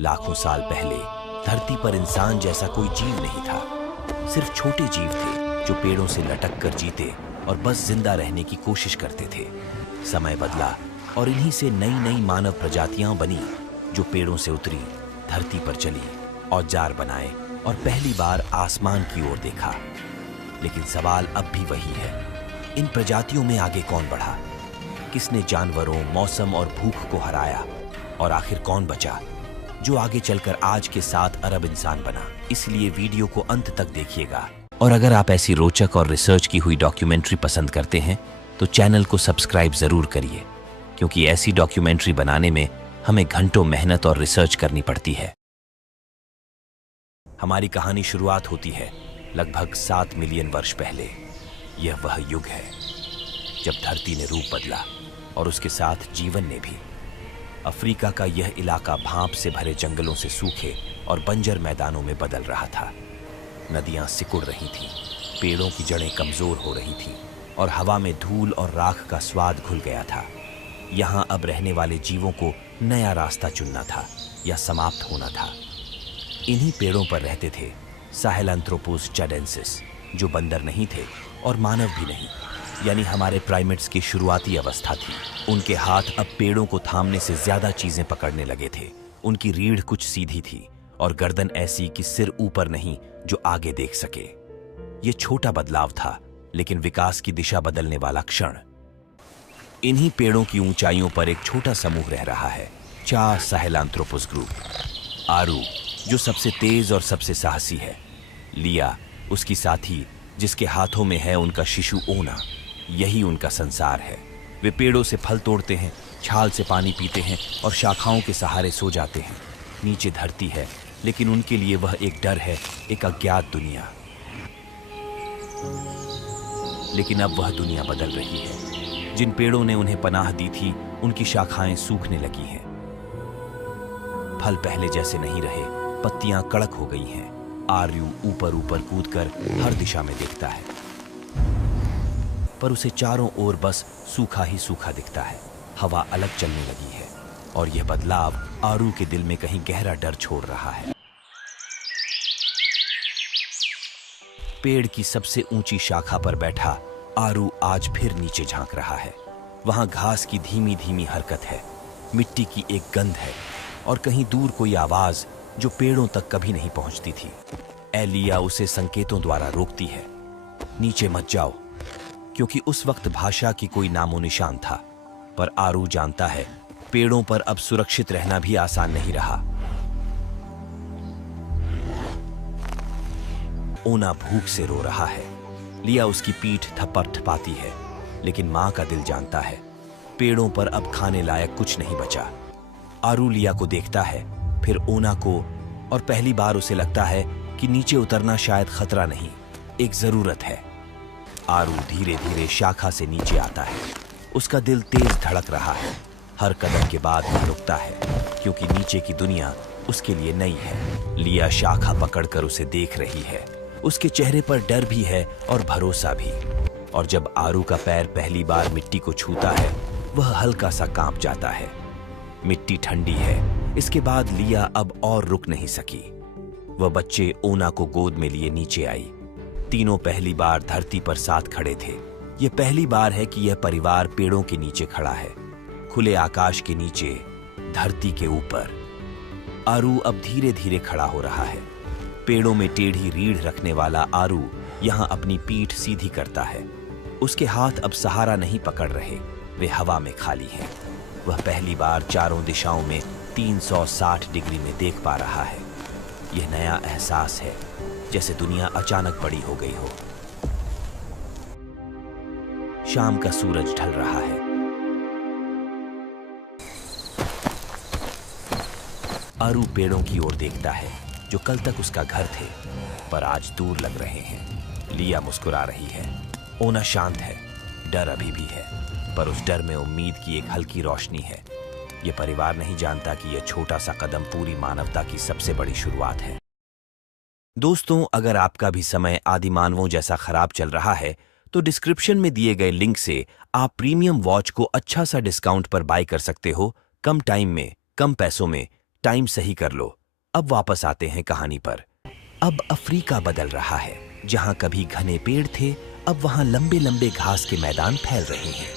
लाखों साल पहले धरती पर इंसान जैसा कोई जीव नहीं था। सिर्फ छोटे जीव थे जो पेड़ों से लटक कर जीते और बस जिंदा रहने की कोशिश करते थे। समय बदला और इन्हीं से नई नई मानव प्रजातियां बनी जो पेड़ों से उतरी, धरती पर चली, औजार बनाए और पहली बार आसमान की ओर देखा। लेकिन सवाल अब भी वही है, इन प्रजातियों में आगे कौन बढ़ा? किसने जानवरों, मौसम और भूख को हराया? और आखिर कौन बचा जो आगे चलकर आज के 7 अरब इंसान बना? इसलिए वीडियो को अंत तक देखिएगा। और अगर आप ऐसी रोचक और रिसर्च की हुई डॉक्यूमेंट्री पसंद करते हैं तो चैनल को सब्सक्राइब जरूर करिए, क्योंकि ऐसी डॉक्यूमेंट्री बनाने में हमें घंटों मेहनत और रिसर्च करनी पड़ती है। हमारी कहानी शुरुआत होती है लगभग 7 मिलियन वर्ष पहले। यह वह युग है जब धरती ने रूप बदला और उसके साथ जीवन ने भी। अफ्रीका का यह इलाका भाप से भरे जंगलों से सूखे और बंजर मैदानों में बदल रहा था। नदियां सिकुड़ रही थीं, पेड़ों की जड़ें कमजोर हो रही थीं और हवा में धूल और राख का स्वाद घुल गया था। यहाँ अब रहने वाले जीवों को नया रास्ता चुनना था या समाप्त होना था। इन्हीं पेड़ों पर रहते थे साहेलैंथ्रोपस चाडेंसिस, जो बंदर नहीं थे और मानव भी नहीं, यानी हमारे प्राइमेट्स की शुरुआती अवस्था थी। उनके हाथ अब पेड़ों को थामने से ज्यादा चीजें पकड़ने लगे थे। उनकी रीढ़ कुछ सीधी थी और गर्दन ऐसी कि सिर ऊपर नहीं जो आगे देख सके। ये छोटा बदलाव था, लेकिन विकास की दिशा बदलने वाला क्षण। इन्हीं पेड़ों की ऊंचाइयों पर एक छोटा समूह रह रहा है, चा साहेलैंथ्रोपस ग्रुप। आरू, जो सबसे तेज और सबसे साहसी है। लिया, उसकी साथी, जिसके हाथों में है उनका शिशु ओना। यही उनका संसार है। वे पेड़ों से फल तोड़ते हैं, छाल से पानी पीते हैं और शाखाओं के सहारे सो जाते हैं। नीचे धरती है, लेकिन उनके लिए वह एक डर है, एक अज्ञात दुनिया। लेकिन अब वह दुनिया बदल रही है। जिन पेड़ों ने उन्हें पनाह दी थी, उनकी शाखाएं सूखने लगी हैं। फल पहले जैसे नहीं रहे, पत्तियां कड़क हो गई हैं। आर्यू ऊपर ऊपर कूदकर हर दिशा में देखता है, पर उसे चारों ओर बस सूखा ही सूखा दिखता है। हवा अलग चलने लगी है और यह बदलाव आरू के दिल में कहीं गहरा डर छोड़ रहा है। पेड़ की सबसे ऊंची शाखा पर बैठा आरू आज फिर नीचे झांक रहा है। वहां घास की धीमी धीमी हरकत है, मिट्टी की एक गंध है और कहीं दूर कोई आवाज जो पेड़ों तक कभी नहीं पहुंचती थी। एलिया उसे संकेतों द्वारा रोकती है, नीचे मत जाओ, क्योंकि उस वक्त भाषा की कोई नामो निशान था। पर आरू जानता है, पेड़ों पर अब सुरक्षित रहना भी आसान नहीं रहा। ओना भूख से रो रहा है। लिया उसकी पीठ थपथपाती है, लेकिन मां का दिल जानता है, पेड़ों पर अब खाने लायक कुछ नहीं बचा। आरू लिया को देखता है, फिर ओना को, और पहली बार उसे लगता है कि नीचे उतरना शायद खतरा नहीं, एक जरूरत है। आरू धीरे धीरे शाखा से नीचे आता है। उसका दिल तेज धड़क रहा है। हर कदम के बाद वह रुकता है, क्योंकि नीचे की दुनिया उसके लिए नई है। लिया शाखा पकड़कर उसे देख रही है। उसके चेहरे पर डर भी है और भरोसा भी। और जब आरू का पैर पहली बार मिट्टी को छूता है, वह हल्का सा कांप जाता है। मिट्टी ठंडी है। इसके बाद लिया अब और रुक नहीं सकी। वह बच्चे ओना को गोद में लिए नीचे आई। तीनों पहली बार धरती पर साथ खड़े थे। यह पहली बार है कि यह परिवार पेड़ों के नीचे खड़ा है, खुले आकाश के नीचे, धरती के ऊपर। आरू अब धीरे धीरे खड़ा हो रहा है। पेड़ों में टेढ़ी रीढ़ रखने वाला आरू यहां अपनी पीठ सीधी करता है। उसके हाथ अब सहारा नहीं पकड़ रहे, वे हवा में खाली हैं। वह पहली बार चारों दिशाओं में 360 डिग्री में देख पा रहा है। यह नया एहसास है, जैसे दुनिया अचानक बड़ी हो गई हो। शाम का सूरज ढल रहा है। आरू पेड़ों की ओर देखता है जो कल तक उसका घर थे, पर आज दूर लग रहे हैं। लिया मुस्कुरा रही है। ओना शांत है, डर अभी भी है, पर उस डर में उम्मीद की एक हल्की रोशनी है। यह परिवार नहीं जानता कि यह छोटा सा कदम पूरी मानवता की सबसे बड़ी शुरुआत है। दोस्तों, अगर आपका भी समय आदि मानवों जैसा खराब चल रहा है तो डिस्क्रिप्शन में दिए गए लिंक से आप प्रीमियम वॉच को अच्छा सा डिस्काउंट पर बाय कर सकते हो, कम टाइम में, कम पैसों में, टाइम सही कर लो। अब वापस आते हैं कहानी पर। अब अफ्रीका बदल रहा है। जहां कभी घने पेड़ थे, अब वहां लंबे लंबे घास के मैदान फैल रहे हैं।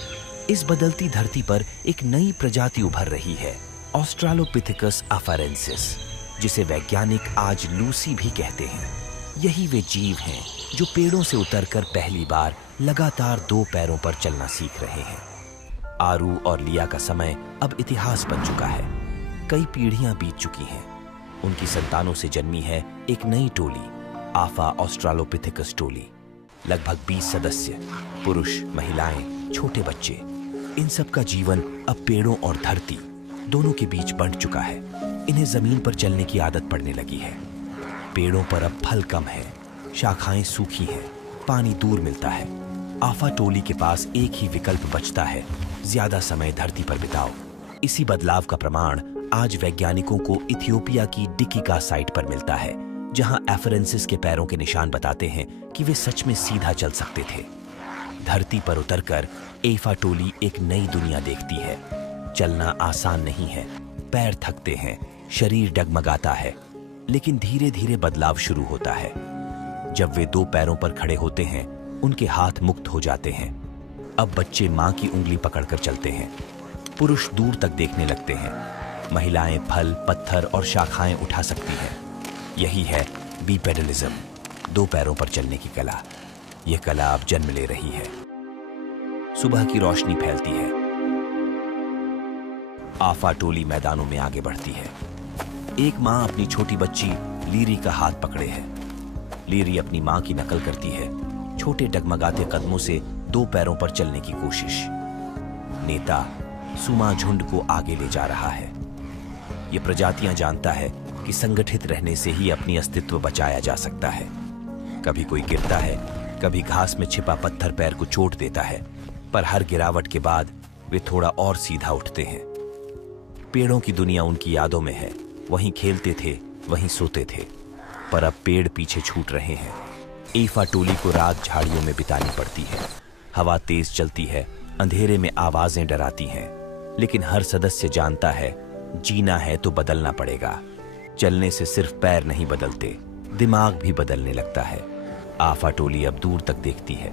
इस बदलती धरती पर एक नई प्रजाति उभर रही है, ऑस्ट्रालोपिथेकस अफारेंसिस, जिसे वैज्ञानिक आज लूसी भी कहते हैं। यही वे जीव हैं जो पेड़ों से उतरकर पहली बार लगातार 2 पैरों पर चलना सीख रहे हैं। आरू और लिया का समय अब इतिहास बन चुका है। कई पीढ़ियां बीत चुकी हैं। उनकी संतानों से जन्मी है एक नई टोली, आफा ऑस्ट्रालोपिथेकस टोली। लगभग 20 सदस्य, पुरुष, महिलाएं, छोटे बच्चे। इन सब का जीवन अब पेड़ों और धरती दोनों के बीच बंट चुका है। इन्हें जमीन पर चलने की आदत पड़ने लगी है। पेड़ों पर अब फल कम है, शाखाएं सूखी हैं, पानी दूर मिलता है। आफा टोली के पास एक ही विकल्प बचता है, ज्यादा समय धरती पर बिताओ। इसी बदलाव का प्रमाण आज वैज्ञानिकों को इथियोपिया की डिकिका साइट पर मिलता है, जहां एफरेंसिस के पैरों के निशान बताते हैं कि वे सच में सीधा चल सकते थे। धरती पर उतरकर एफा टोली एक नई दुनिया देखती है। चलना आसान नहीं है, पैर थकते हैं, शरीर डगमगाता है, लेकिन धीरे धीरे बदलाव शुरू होता है। जब वे 2 पैरों पर खड़े होते हैं, उनके हाथ मुक्त हो जाते हैं। अब बच्चे मां की उंगली पकड़कर चलते हैं। पुरुष दूर तक देखने लगते हैं। महिलाएं फल, पत्थर और शाखाएं उठा सकती हैं। यही है बीपेडलिज्म, 2 पैरों पर चलने की कला। यह कला अब जन्म ले रही है। सुबह की रोशनी फैलती है। आफा टोली मैदानों में आगे बढ़ती है। एक मां अपनी छोटी बच्ची लीरी का हाथ पकड़े है। लीरी अपनी मां की नकल करती है, छोटे डगमगाते कदमों से 2 पैरों पर चलने की कोशिश। नेता सुमा झुंड को आगे ले जा रहा है। यह प्रजातियां जानता है कि संगठित रहने से ही अपनी अस्तित्व बचाया जा सकता है। कभी कोई गिरता है, कभी घास में छिपा पत्थर पैर को चोट देता है, पर हर गिरावट के बाद वे थोड़ा और सीधा उठते हैं। पेड़ों की दुनिया उनकी यादों में है। वहीं खेलते थे, वहीं सोते थे, पर अब पेड़ पीछे छूट रहे हैं। एफा टोली को रात झाड़ियों में बितानी पड़ती है। हवा तेज चलती है, अंधेरे में आवाजें डराती हैं, लेकिन हर सदस्य जानता है जीना है तो बदलना पड़ेगा। चलने से सिर्फ पैर नहीं बदलते, दिमाग भी बदलने लगता है। आफा टोली अब दूर तक देखती है।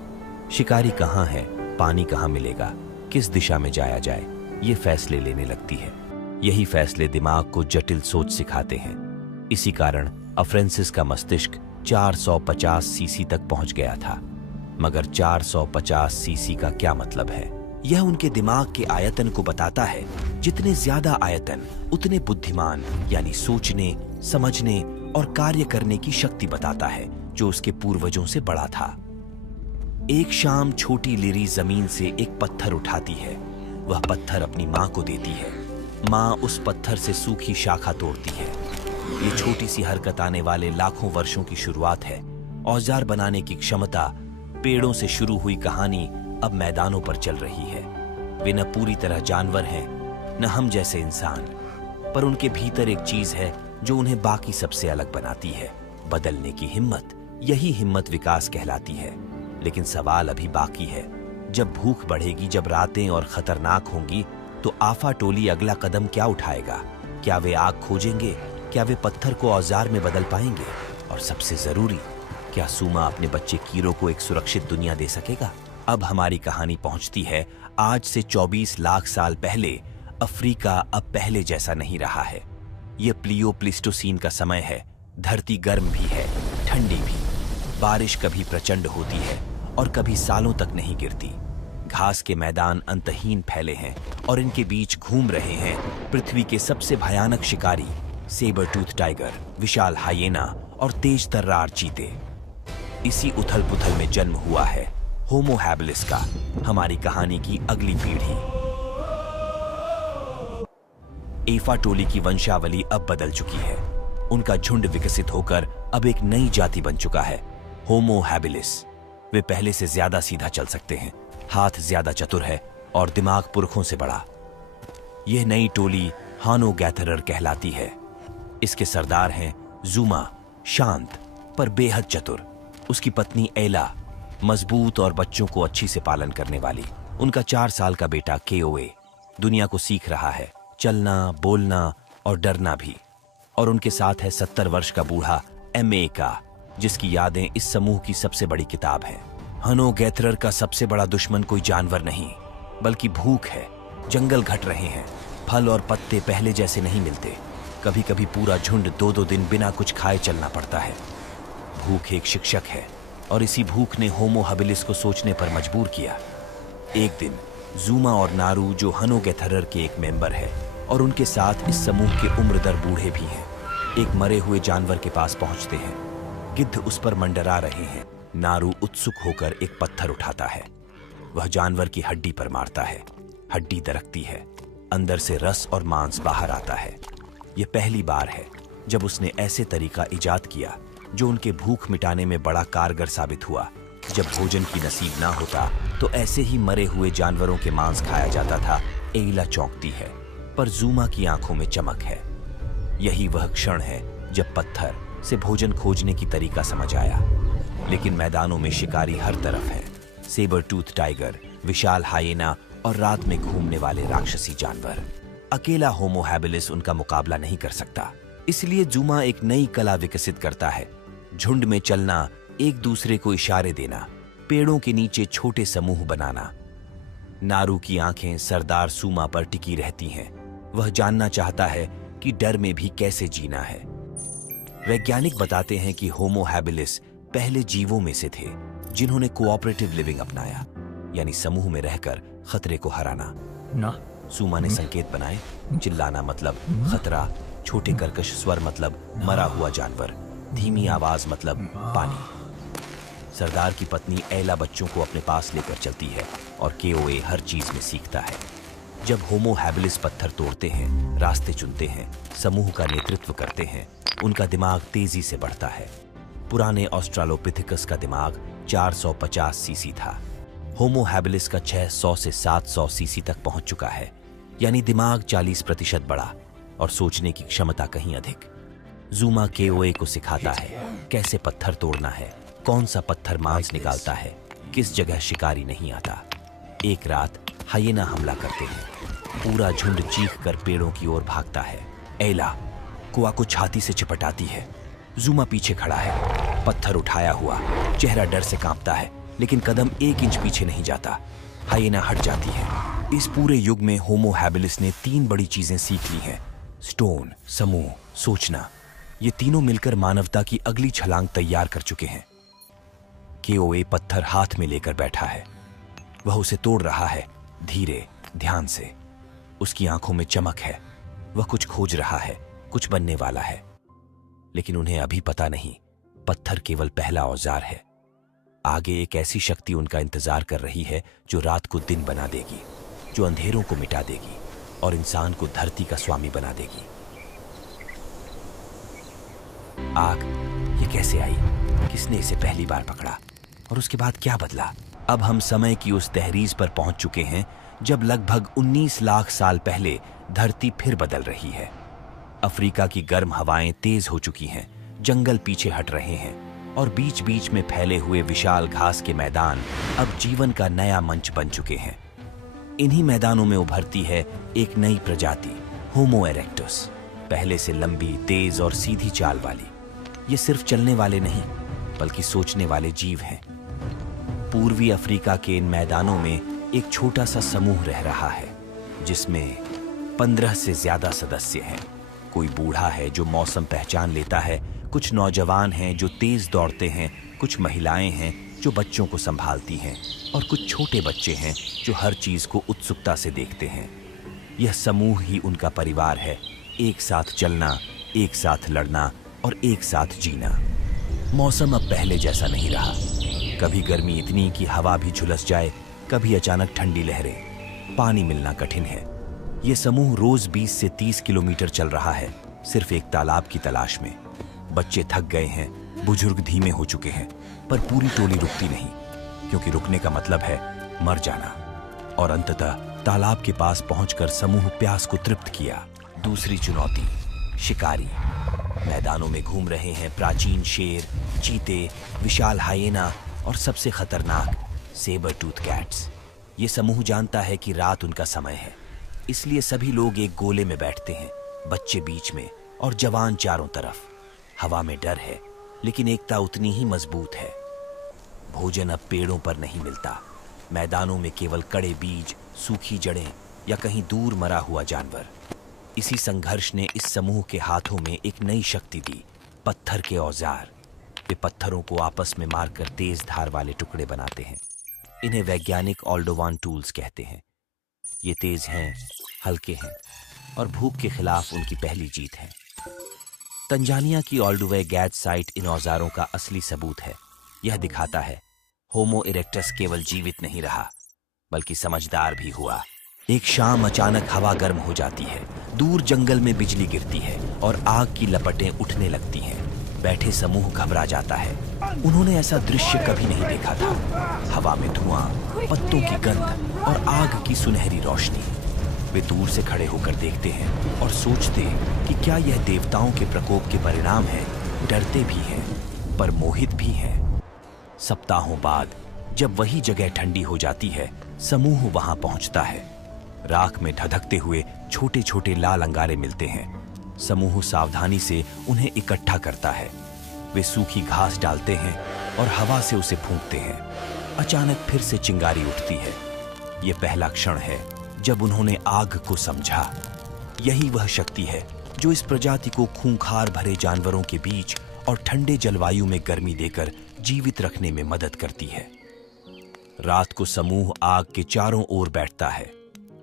शिकारी कहाँ है, पानी कहाँ मिलेगा, किस दिशा में जाया जाए, ये फैसले लेने लगती है। यही फैसले दिमाग को जटिल सोच सिखाते हैं। इसी कारण अफ्रेंसिस का मस्तिष्क 450 सीसी तक पहुंच गया था। मगर 450 सीसी का क्या मतलब है? यह उनके दिमाग के आयतन को बताता है। जितने ज्यादा आयतन, उतने बुद्धिमान, यानी सोचने, समझने और कार्य करने की शक्ति बताता है, जो उसके पूर्वजों से बड़ा था। एक शाम छोटी लिरी जमीन से एक पत्थर उठाती है। वह पत्थर अपनी मां को देती है। मां उस पत्थर से सूखी शाखा तोड़ती है। ये छोटी सी हरकत आने वाले लाखों वर्षों की शुरुआत है। औजार बनाने की क्षमता, पेड़ों से शुरू हुई कहानी अब मैदानों पर चल रही है। वे न पूरी तरह जानवर हैं, न हम जैसे इंसान, पर उनके भीतर एक चीज है जो उन्हें बाकी सबसे अलग बनाती है, बदलने की हिम्मत। यही हिम्मत विकास कहलाती है। लेकिन सवाल अभी बाकी है। जब भूख बढ़ेगी, जब रातें और खतरनाक होंगी, तो आफा टोली अगला कदम क्या उठाएगा? क्या वे आग खोजेंगे? क्या वे पत्थर को औजार में बदल पाएंगे? और सबसे जरूरी, क्या सुमा अपने बच्चे कीरो को एक सुरक्षित दुनिया दे सकेगा? अब हमारी कहानी पहुंचती है आज से 24 लाख साल पहले। अफ्रीका अब पहले जैसा नहीं रहा है। यह प्लियो प्लिस्टोसीन का समय है। धरती गर्म भी है, ठंडी भी। बारिश कभी प्रचंड होती है और कभी सालों तक नहीं गिरती। घास के मैदान अंतहीन फैले हैं और इनके बीच घूम रहे हैं पृथ्वी के सबसे भयानक शिकारी, सेबर टूथ टाइगर, विशाल हाइएना और तेज तर्रार चीते। इसी उथल पुथल में जन्म हुआ है होमो हैबिलिस का, हमारी कहानी की अगली पीढ़ी। एफा टोली की वंशावली अब बदल चुकी है। उनका झुंड विकसित होकर अब एक नई जाति बन चुका है, होमो हैबिलिस। वे पहले से ज्यादा सीधा चल सकते हैं, हाथ ज्यादा चतुर है और दिमाग पुरखों से बड़ा। यह नई टोली हानो गैथरर कहलाती है। इसके सरदार हैं जुमा, शांत पर बेहद चतुर। उसकी पत्नी एला, मजबूत और बच्चों को अच्छी से पालन करने वाली। उनका 4 साल का बेटा केओए दुनिया को सीख रहा है, चलना, बोलना और डरना भी। और उनके साथ है 70 वर्ष का बूढ़ा MA का, जिसकी यादें इस समूह की सबसे बड़ी किताब है। हनो-गैथरर का सबसे बड़ा दुश्मन कोई जानवर नहीं, बल्कि भूख है। जंगल घट रहे हैं, फल और पत्ते पहले जैसे नहीं मिलते। कभी कभी पूरा झुंड 2-2 दिन बिना कुछ खाए चलना पड़ता है। भूख एक शिक्षक है, और इसी भूख ने होमो हैबिलिस को सोचने पर मजबूर किया। एक दिन ज़ूमा और नारू, जो हनो-गैथरर के एक मेंबर है और उनके साथ इस समूह के उम्रदर बूढ़े भी हैं, एक मरे हुए जानवर के पास पहुंचते हैं। गिद्ध उस पर मंडरा रहे हैं। नारू उत्सुक होकर एक पत्थर उठाता है। वह जानवर की हड्डी पर मारता है। हड्डी दरकती है, अंदर से रस और मांस बाहर आता है। यह पहली बार है जब उसने ऐसे तरीका इजाद किया जो उनके भूख मिटाने में बड़ा कारगर साबित हुआ। जब भोजन की नसीब ना होता तो ऐसे ही मरे हुए जानवरों के मांस खाया जाता था। एइला चौंकती है, पर ज़ूमा की आंखों में चमक है। यही वह क्षण है जब पत्थर से भोजन खोजने की तरीका समझ आया। लेकिन मैदानों में शिकारी हर तरफ है। सेबर टूथ टाइगर, विशाल हाइएना और रात में घूमने वाले राक्षसी जानवर। अकेला होमो हैबिलिस उनका मुकाबला नहीं कर सकता। इसलिए ज़ूमा एक नई कला विकसित करता है। झुंड में चलना, एक दूसरे को इशारे देना, पेड़ों के नीचे छोटे समूह बनाना। नारू की आंखें सरदार सूमा पर टिकी रहती हैं। वह जानना चाहता है कि डर में भी कैसे जीना है। वैज्ञानिक बताते हैं कि होमो हैबिलिस पहले जीवों में से थे जिन्होंने कोऑपरेटिव लिविंग अपनाया, यानी समूह में रहकर खतरे को हराना। ना सूमा ने संकेत बनाए। चिल्लाना मतलब खतरा, छोटे कर्कश स्वर मतलब मरा हुआ जानवर, धीमी आवाज मतलब पानी। सरदार की पत्नी एला बच्चों को अपने पास लेकर चलती है और केओए हर चीज में सीखता है। जब होमो हैबिलिस पत्थर तोड़ते हैं, रास्ते चुनते हैं, समूह का नेतृत्व करते हैं, उनका दिमाग तेजी से बढ़ता है। पुराने ऑस्ट्रालोपिथेकस का दिमाग 450 सीसी था। होमो हैबिलिस का 600 से 700 सीसी तक पहुंच चुका है, यानी दिमाग 40% बढ़ा और सोचने की क्षमता कहीं अधिक। ज़ूमा केओए को सिखाता है कैसे पत्थर तोड़ना है, कौन सा पत्थर मांस निकालता है, किस जगह शिकारी नहीं आता। एक रात हाइएना हमला करते हैं। पूरा झुंड चीख कर पेड़ों की ओर भागता है। एला कुआ को छाती से चिपटाती है। ज़ूमा पीछे खड़ा है, पत्थर उठाया हुआ, चेहरा डर से कांपता है, लेकिन कदम 1 इंच पीछे नहीं जाता। हाइएना हट जाती है। इस पूरे युग में होमो हैबिलिस ने 3 बड़ी चीजें सीख ली हैं: स्टोन, समूह, सोचना। ये तीनों मिलकर मानवता की अगली छलांग तैयार कर चुके हैं। केओए पत्थर हाथ में लेकर बैठा है। वह उसे तोड़ रहा है, धीरे, ध्यान से। उसकी आंखों में चमक है। वह कुछ खोज रहा है, कुछ बनने वाला है। लेकिन उन्हें अभी पता नहीं, पत्थर केवल पहला औजार है। आगे एक ऐसी शक्ति उनका इंतजार कर रही है जो रात को दिन बना देगी, जो अंधेरों को मिटा देगी और इंसान को धरती का स्वामी बना देगी। आग ये कैसे आई? किसने इसे पहली बार पकड़ा? और उसके बाद क्या बदला? अब हम समय की उस तहरीज पर पहुंच चुके हैं जब लगभग 19 लाख साल पहले धरती फिर बदल रही है। अफ्रीका की गर्म हवाएं तेज हो चुकी हैं, जंगल पीछे हट रहे हैं और बीच बीच में फैले हुए विशाल घास के मैदान अब जीवन का नया मंच बन चुके हैं। इन्हीं मैदानों में उभरती है एक नई प्रजाति, होमो इरेक्टस। पहले से लंबी, तेज और सीधी चाल वाली। ये सिर्फ चलने वाले नहीं, बल्कि सोचने वाले जीव हैं। पूर्वी अफ्रीका के इन मैदानों में एक छोटा सा समूह रह रहा है, जिसमें 15 से ज्यादा सदस्य हैं। कोई बूढ़ा है जो मौसम पहचान लेता है, कुछ नौजवान हैं जो तेज दौड़ते हैं, कुछ महिलाएं हैं जो बच्चों को संभालती हैं और कुछ छोटे बच्चे हैं जो हर चीज को उत्सुकता से देखते हैं। यह समूह ही उनका परिवार है, एक साथ चलना, एक साथ लड़ना और एक साथ जीना। मौसम अब पहले जैसा नहीं रहा। कभी गर्मी इतनी कि हवा भी झुलस जाए, कभी अचानक ठंडी लहरें। पानी मिलना कठिन है। यह समूह रोज 20 से 30 किलोमीटर चल रहा है, सिर्फ एक तालाब की तलाश में। बच्चे थक गए हैं, बुजुर्ग धीमे हो चुके हैं, पर पूरी टोली रुकती नहीं, क्योंकि रुकने का मतलब है मर जाना। और अंततः तालाब के पास पहुंचकर समूह प्यास को तृप्त किया। दूसरी चुनौती, शिकारी। मैदानों में घूम रहे हैं प्राचीन शेर, चीते, विशाल हाइएना और सबसे खतरनाक सेबर टूथ कैट्स। ये समूह जानता है कि रात उनका समय है, इसलिए सभी लोग एक गोले में बैठते हैं, बच्चे बीच में और जवान चारों तरफ। हवा में डर है, लेकिन एकता उतनी ही मजबूत है। भोजन अब पेड़ों पर नहीं मिलता। मैदानों में केवल कड़े बीज, सूखी जड़ें या कहीं दूर मरा हुआ जानवर। इसी संघर्ष ने इस समूह के हाथों में एक नई शक्ति दी, पत्थर के औजार। वे पत्थरों को आपस में मारकर तेज धार वाले टुकड़े बनाते हैं। इन्हें वैज्ञानिक ऑल्डोवान टूल्स कहते हैं। ये तेज हैं, हल्के हैं और भूख के खिलाफ उनकी पहली जीत है। तंजानिया की ऑल्डोवे गैज साइट इन औजारों का असली सबूत है। यह दिखाता है होमो इरेक्टस केवल जीवित नहीं रहा, बल्कि समझदार भी हुआ। एक शाम अचानक हवा गर्म हो जाती है, दूर जंगल में बिजली गिरती है और आग की लपटें उठने लगती हैं। बैठे समूह घबरा जाता है। उन्होंने ऐसा दृश्य कभी नहीं देखा था। हवा में धुआं, पत्तों की गंध और आग की सुनहरी रोशनी। वे दूर से खड़े होकर देखते हैं और सोचते कि क्या यह देवताओं के प्रकोप के परिणाम है। डरते भी हैं, पर मोहित भी हैं। सप्ताहों बाद जब वही जगह ठंडी हो जाती है, समूह वहां पहुंचता है। राख में धधकते हुए छोटे छोटे लाल अंगारे मिलते हैं। समूह सावधानी से उन्हें इकट्ठा करता है। वे सूखी घास डालते हैं और हवा से उसे फूंकते हैं। अचानक फिर से चिंगारी उठती है। यह पहला क्षण है जब उन्होंने आग को समझा। यही वह शक्ति है जो इस प्रजाति को खूंखार भरे जानवरों के बीच और ठंडे जलवायु में गर्मी देकर जीवित रखने में मदद करती है। रात को समूह आग के चारों ओर बैठता है।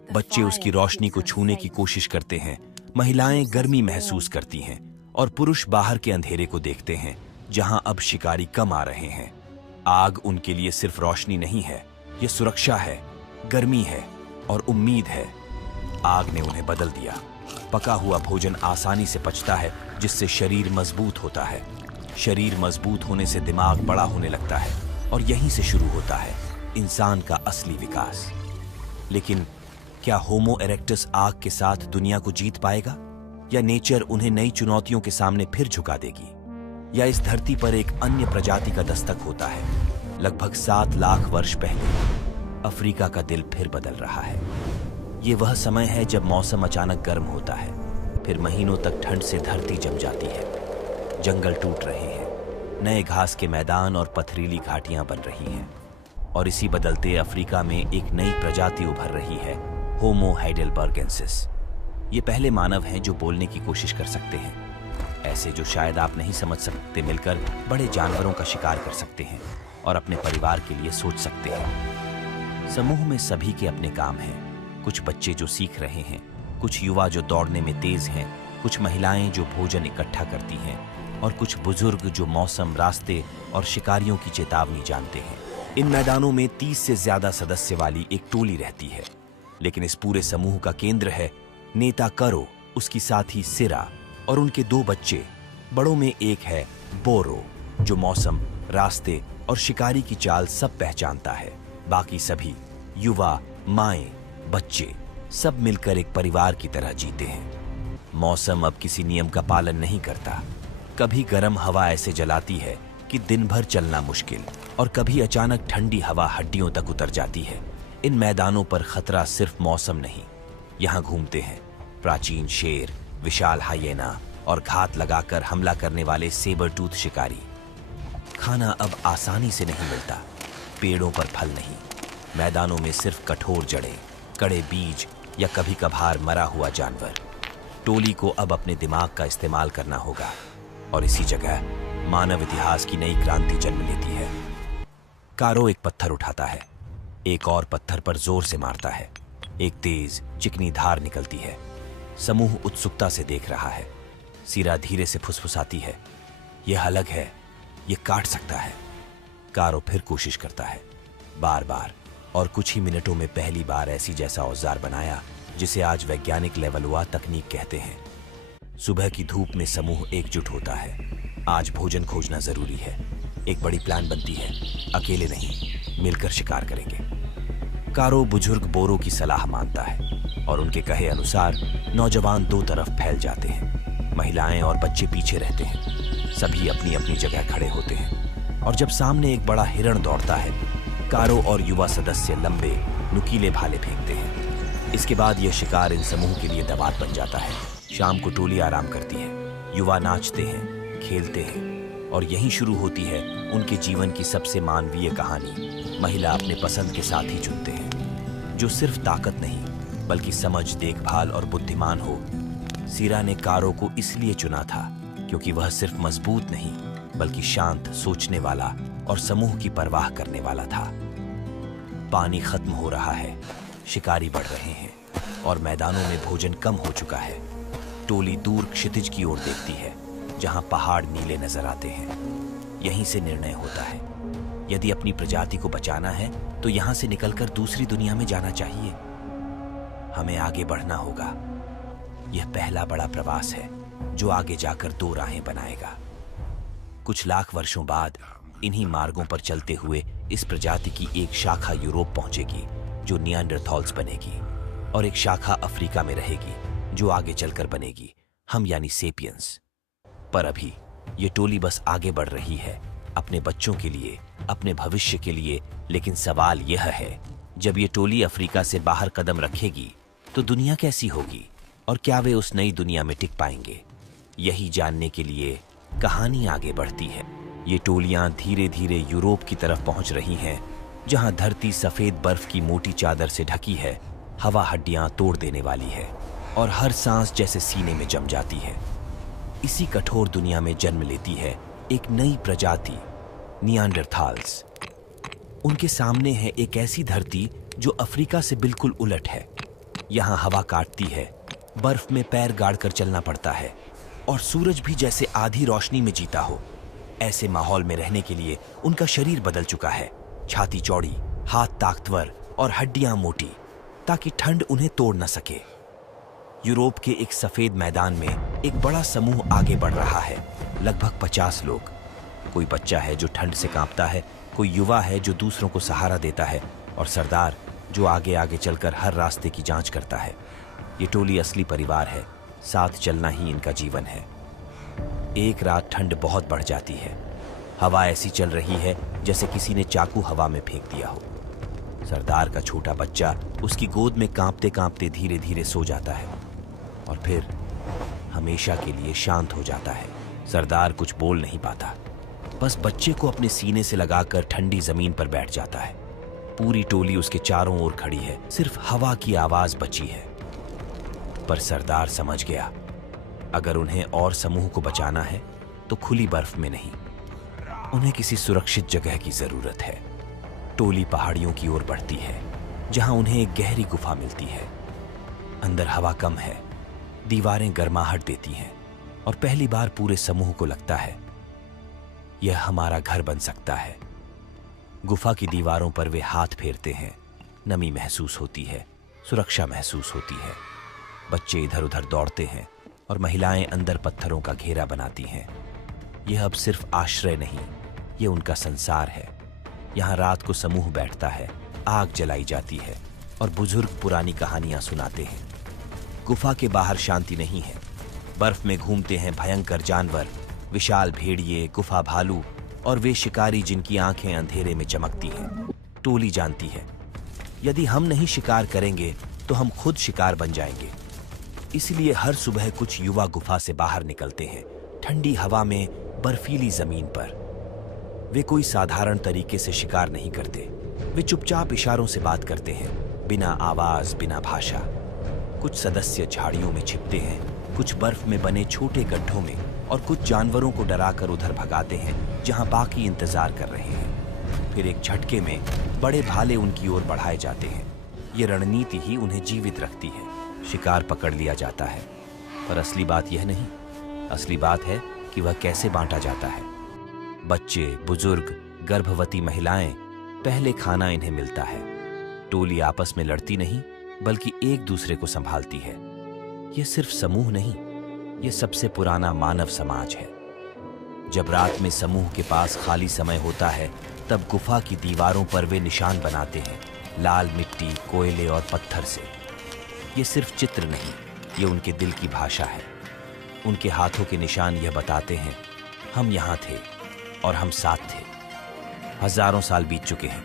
बच्चे उसकी रोशनी को छूने की कोशिश करते हैं। महिलाएं गर्मी महसूस करती हैं और पुरुष बाहर के अंधेरे को देखते हैं, जहां अब शिकारी कम आ रहे हैं। आग उनके लिए सिर्फ रोशनी नहीं है, यह सुरक्षा है, गर्मी है और उम्मीद है। आग ने उन्हें बदल दिया। पका हुआ भोजन आसानी से पचता है, जिससे शरीर मजबूत होता है। शरीर मजबूत होने से दिमाग बड़ा होने लगता है और यहीं से शुरू होता है इंसान का असली विकास। लेकिन क्या होमो इरेक्टस आग के साथ दुनिया को जीत पाएगा, या नेचर उन्हें नई चुनौतियों के सामने फिर झुका देगी? या इस धरती पर एक अन्य प्रजाति का दस्तक होता है? लगभग 7 लाख वर्ष पहले अफ्रीका का दिल फिर बदल रहा है। ये वह समय है जब मौसम अचानक गर्म होता है, फिर महीनों तक ठंड से धरती जम जाती है। जंगल टूट रहे हैं, नए घास के मैदान और पथरीली घाटियां बन रही हैं, और इसी बदलते अफ्रीका में एक नई प्रजाति उभर रही है, होमो हाइडेलबर्गेंसिस। ये पहले मानव हैं जो बोलने की कोशिश कर सकते हैं। ऐसे जो शायद आप नहीं समझ सकते मिलकर बड़े जानवरों का शिकार कर सकते हैं और अपने परिवार के लिए सोच सकते हैं। समूह में सभी के अपने काम हैं। कुछ बच्चे जो सीख रहे हैं, कुछ युवा जो दौड़ने में तेज हैं, कुछ महिलाएं जो भोजन इकट्ठा करती हैं और कुछ बुजुर्ग जो मौसम, रास्ते और शिकारियों की चेतावनी जानते हैं। इन मैदानों में 30 से ज्यादा सदस्य वाली एक टोली रहती है, लेकिन इस पूरे समूह का केंद्र है नेता करो, उसकी साथी सिरा और उनके 2 बच्चे। बड़ों में एक है बोरो, जो मौसम, रास्ते और शिकारी की चाल सब पहचानता है। बाकी सभी युवा, माएं, बच्चे सब मिलकर एक परिवार की तरह जीते हैं। मौसम अब किसी नियम का पालन नहीं करता। कभी गर्म हवा ऐसे जलाती है कि दिन भर चलना मुश्किल, और कभी अचानक ठंडी हवा हड्डियों तक उतर जाती है। इन मैदानों पर खतरा सिर्फ मौसम नहीं, यहाँ घूमते हैं प्राचीन शेर, विशाल हाइएना और घात लगाकर हमला करने वाले सेबर टूथ शिकारी। खाना अब आसानी से नहीं मिलता, पेड़ों पर फल नहीं, मैदानों में सिर्फ कठोर जड़ें, कड़े बीज या कभी कभार मरा हुआ जानवर। टोली को अब अपने दिमाग का इस्तेमाल करना होगा, और इसी जगह मानव इतिहास की नई क्रांति जन्म लेती है। कारो एक पत्थर उठाता है, एक और पत्थर पर जोर से मारता है। एक तेज चिकनी धार निकलती है। समूह उत्सुकता से देख रहा है। सिरा धीरे से फुसफुसाती है, यह अलग है, यह काट सकता है। कारो फिर कोशिश करता है, बार बार, और कुछ ही मिनटों में पहली बार ऐसी जैसा औजार बनाया जिसे आज वैज्ञानिक लेवल 1 तकनीक कहते हैं। सुबह की धूप में समूह एकजुट होता है। आज भोजन खोजना जरूरी है। एक बड़ी प्लान बनती है, अकेले नहीं, मिलकर शिकार करेंगे। कारो बुजुर्ग बोरो की सलाह मानता है और उनके कहे अनुसार नौजवान 2 तरफ फैल जाते हैं। महिलाएं और बच्चे पीछे रहते हैं। सभी अपनी अपनी जगह खड़े होते हैं, और जब सामने एक बड़ा हिरण दौड़ता है, कारो और युवा सदस्य लंबे नुकीले भाले फेंकते हैं। इसके बाद यह शिकार इन समूह के लिए दबाव बन जाता है। शाम को टोली आराम करती है, युवा नाचते हैं, खेलते हैं और यहीं शुरू होती है उनके जीवन की सबसे मानवीय कहानी। महिला अपने पसंद के साथी चुनते हैं, जो सिर्फ ताकत नहीं बल्कि समझ, देखभाल और बुद्धिमान हो। सीरा ने कारो को इसलिए चुना था क्योंकि वह सिर्फ मजबूत नहीं बल्कि शांत, सोचने वाला और समूह की परवाह करने वाला था। पानी खत्म हो रहा है, शिकारी बढ़ रहे हैं और मैदानों में भोजन कम हो चुका है। टोली दूर क्षितिज की ओर देखती है, जहां पहाड़ नीले नजर आते हैं। यहीं से निर्णय होता है, यदि अपनी प्रजाति को बचाना है तो यहां से निकलकर दूसरी दुनिया में जाना चाहिए। हमें आगे बढ़ना होगा। यह पहला बड़ा प्रवास है जो आगे जाकर दो राहें बनाएगा। कुछ लाख वर्षों बाद इन्हीं मार्गों पर चलते हुए इस प्रजाति की एक शाखा यूरोप पहुंचेगी जो निएंडरथॉल्स बनेगी, और एक शाखा अफ्रीका में रहेगी जो आगे चलकर बनेगी हम यानी सेपियंस। पर अभी ये टोली बस आगे बढ़ रही है अपने बच्चों के लिए, अपने भविष्य के लिए। लेकिन सवाल यह है, जब ये टोली अफ्रीका से बाहर कदम रखेगी तो दुनिया कैसी होगी और क्या वे उस नई दुनिया में टिक पाएंगे? यही जानने के लिए कहानी आगे बढ़ती है। ये टोलियां धीरे धीरे यूरोप की तरफ पहुंच रही हैं, जहां धरती सफेद बर्फ की मोटी चादर से ढकी है। हवा हड्डियां तोड़ देने वाली है और हर सांस जैसे सीने में जम जाती है। इसी कठोर दुनिया में जन्म लेती है एक नई प्रजाति, निएंडरथॉल्स। उनके सामने है एक ऐसी धरती जो अफ्रीका से बिल्कुल उलट है। यहाँ हवा काटती है, बर्फ में पैर गाड़कर चलना पड़ता है और सूरज भी जैसे आधी रोशनी में जीता हो। ऐसे माहौल में रहने के लिए उनका शरीर बदल चुका है। छाती चौड़ी, हाथ ताकतवर और हड्डियां मोटी, ताकि ठंड उन्हें तोड़ न सके। यूरोप के एक सफेद मैदान में एक बड़ा समूह आगे बढ़ रहा है, लगभग 50 लोग। कोई बच्चा है जो ठंड से कांपता है, कोई युवा है जो दूसरों को सहारा देता है, और सरदार जो आगे आगे चलकर हर रास्ते की जांच करता है। ये टोली असली परिवार है, साथ चलना ही इनका जीवन है। एक रात ठंड बहुत बढ़ जाती है। हवा ऐसी चल रही है जैसे किसी ने चाकू हवा में फेंक दिया हो। सरदार का छोटा बच्चा उसकी गोद में कांपते कांपते धीरे धीरे सो जाता है और फिर हमेशा के लिए शांत हो जाता है। सरदार कुछ बोल नहीं पाता, बस बच्चे को अपने सीने से लगाकर ठंडी जमीन पर बैठ जाता है। पूरी टोली उसके चारों ओर खड़ी है, सिर्फ हवा की आवाज बची है। पर सरदार समझ गया, अगर उन्हें और समूह को बचाना है तो खुली बर्फ में नहीं, उन्हें किसी सुरक्षित जगह की जरूरत है। टोली पहाड़ियों की ओर बढ़ती है, जहां उन्हें एक गहरी गुफा मिलती है। अंदर हवा कम है, दीवारें गर्माहट देती हैं और पहली बार पूरे समूह को लगता है यह हमारा घर बन सकता है। गुफा की दीवारों पर वे हाथ फेरते हैं, नमी महसूस होती है, सुरक्षा महसूस होती है। बच्चे इधर उधर दौड़ते हैं और महिलाएं अंदर पत्थरों का घेरा बनाती हैं। यह अब सिर्फ आश्रय नहीं, यह उनका संसार है। यहाँ रात को समूह बैठता है, आग जलाई जाती है और बुजुर्ग पुरानी कहानियां सुनाते हैं। गुफा के बाहर शांति नहीं है। बर्फ में घूमते हैं भयंकर जानवर, विशाल भेड़िए, गुफा भालू और वे शिकारी जिनकी आंखें अंधेरे में चमकती हैं। टोली जानती है, यदि हम नहीं शिकार करेंगे तो हम खुद शिकार बन जाएंगे। इसलिए हर सुबह कुछ युवा गुफा से बाहर निकलते हैं, ठंडी हवा में, बर्फीली जमीन पर। वे कोई साधारण तरीके से शिकार नहीं करते। वे चुपचाप इशारों से बात करते हैं, बिना आवाज, बिना भाषा। कुछ सदस्य झाड़ियों में छिपते हैं, कुछ बर्फ में बने छोटे गड्ढों में, और कुछ जानवरों को डराकर उधर भगाते हैं जहां बाकी इंतजार कर रहे हैं। फिर एक झटके में बड़े भाले उनकी ओर बढ़ाए जाते हैं। ये रणनीति ही उन्हें जीवित रखती है। शिकार पकड़ लिया जाता है, पर असली बात यह नहीं। असली बात है कि वह कैसे बांटा जाता है। बच्चे, बुजुर्ग, गर्भवती महिलाएं, पहले खाना इन्हें मिलता है। टोली आपस में लड़ती नहीं बल्कि एक दूसरे को संभालती है। यह सिर्फ समूह नहीं, यह सबसे पुराना मानव समाज है। जब रात में समूह के पास खाली समय होता है, तब गुफा की दीवारों पर वे निशान बनाते हैं, लाल मिट्टी, कोयले और पत्थर से। ये सिर्फ चित्र नहीं, ये उनके दिल की भाषा है। उनके हाथों के निशान यह बताते हैं, हम यहाँ थे और हम साथ थे। हजारों साल बीत चुके हैं।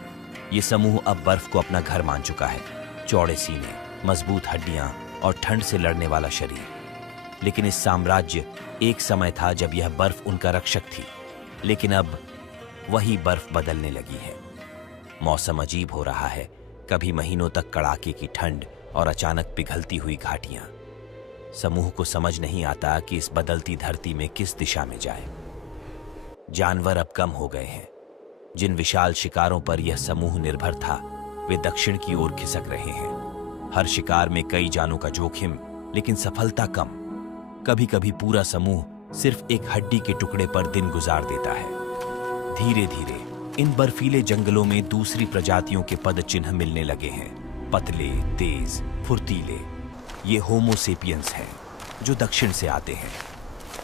ये समूह अब बर्फ को अपना घर मान चुका है। चौड़े सीने, मजबूत हड्डियां और ठंड से लड़ने वाला शरीर। लेकिन इस साम्राज्य एक समय था जब यह बर्फ उनका रक्षक थी, लेकिन अब वही बर्फ बदलने लगी है। मौसम अजीब हो रहा है, कभी महीनों तक कड़ाके की ठंड और अचानक पिघलती हुई घाटियां। समूह को समझ नहीं आता कि इस बदलती धरती में किस दिशा में जाए। जानवर अब कम हो गए हैं। जिन विशाल शिकारों पर यह समूह निर्भर था, वे दक्षिण की ओर खिसक रहे हैं। हर शिकार में कई जानों का जोखिम, लेकिन सफलता कम। कभी कभी पूरा समूह सिर्फ एक हड्डी के टुकड़े पर दिन गुजार देता है। धीरे धीरे इन बर्फीले जंगलों में दूसरी प्रजातियों के पद चिन्ह मिलने लगे हैं। पतले, तेज, फुर्तीले। ये होमो सेपियंस हैं जो दक्षिण से आते हैं।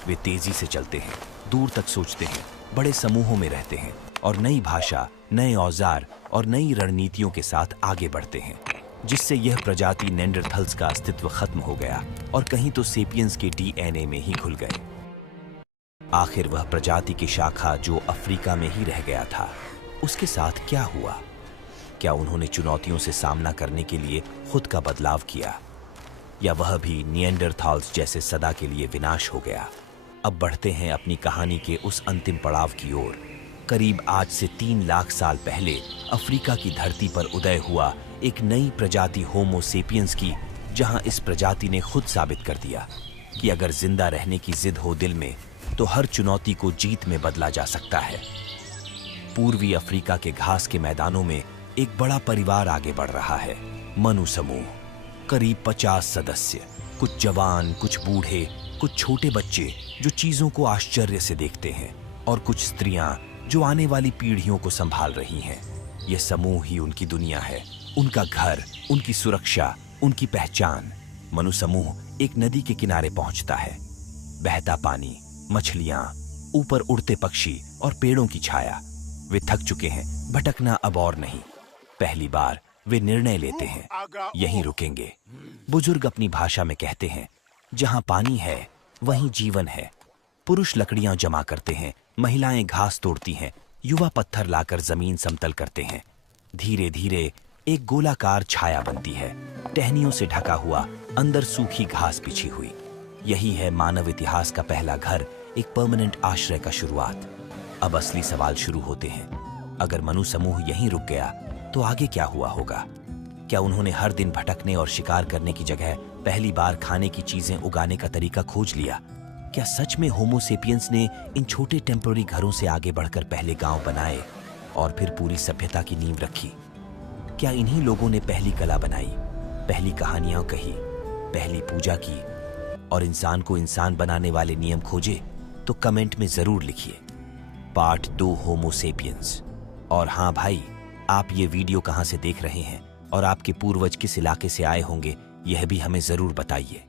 वे तेजी से चलते हैं, दूर तक सोचते हैं, बड़े समूहों में रहते हैं और नई भाषा, नए औजार और नई रणनीतियों के साथ आगे बढ़ते हैं, जिससे यह प्रजाति नेंडरथल्स का अस्तित्व खत्म हो गया और कहीं तो सेपियंस के डीएनए में ही घुल गए। आखिर वह प्रजाति की शाखा जो अफ्रीका में ही रह गया था, उसके साथ क्या हुआ? क्या उन्होंने चुनौतियों से सामना करने के लिए खुद का बदलाव किया, या वह भी निएंडरथाल्स जैसे सदा के लिए विनाश हो गया? अब बढ़ते हैं अपनी कहानी के उस अंतिम पड़ाव की ओर। करीब आज से 3 लाख साल पहले अफ्रीका की धरती पर उदय हुआ एक नई प्रजाति होमो सेपियंस की, जहां इस प्रजाति ने खुद साबित कर दिया कि अगर जिंदा रहने की जिद हो दिल में, तो हर चुनौती को जीत में बदला जा सकता है। पूर्वी अफ्रीका के घास के मैदानों में एक बड़ा परिवार आगे बढ़ रहा है, मनु समूह। करीब 50 सदस्य, कुछ जवान, कुछ बूढ़े, कुछ छोटे बच्चे जो चीजों को आश्चर्य से देखते हैं, और कुछ स्त्रियां जो आने वाली पीढ़ियों को संभाल रही हैं। यह समूह ही उनकी दुनिया है, उनका घर, उनकी सुरक्षा, उनकी पहचान। मनु समूह एक नदी के किनारे पहुंचता है। बहता पानी, मछलियां, ऊपर उड़ते पक्षी और पेड़ों की छाया। वे थक चुके हैं, भटकना अब और नहीं। पहली बार वे निर्णय लेते हैं, यहीं रुकेंगे। बुजुर्ग अपनी भाषा में कहते हैं, जहां पानी है वहीं जीवन है। पुरुष लकड़ियां जमा करते हैं, महिलाएं घास तोड़ती हैं, युवा पत्थर लाकर जमीन समतल करते हैं। धीरे धीरे एक गोलाकार छाया बनती है, टहनियों से ढका हुआ, अंदर सूखी घास बिछी हुई। यही है मानव इतिहास का पहला घर, एक परमानेंट आश्रय का शुरुआत। अब असली सवाल शुरू होते हैं। अगर मनु समूह यहीं रुक गया, तो आगे क्या हुआ होगा? क्या उन्होंने हर दिन भटकने और शिकार करने की जगह पहली बार खाने की चीजें उगाने का तरीका खोज लिया? क्या सच में होमो सेपियंस ने इन छोटे टेम्पररी घरों से आगे बढ़कर पहले गांव बनाए और फिर पूरी सभ्यता की नींव रखी? क्या इन्हीं लोगों ने पहली कला बनाई, पहली कहानियां कही, पहली पूजा की और इंसान को इंसान बनाने वाले नियम खोजे? तो कमेंट में जरूर लिखिए। पार्ट 2 होमो सेपियंस। और हाँ भाई, आप ये वीडियो कहाँ से देख रहे हैं और आपके पूर्वज किस इलाके से आए होंगे, यह भी हमें जरूर बताइए।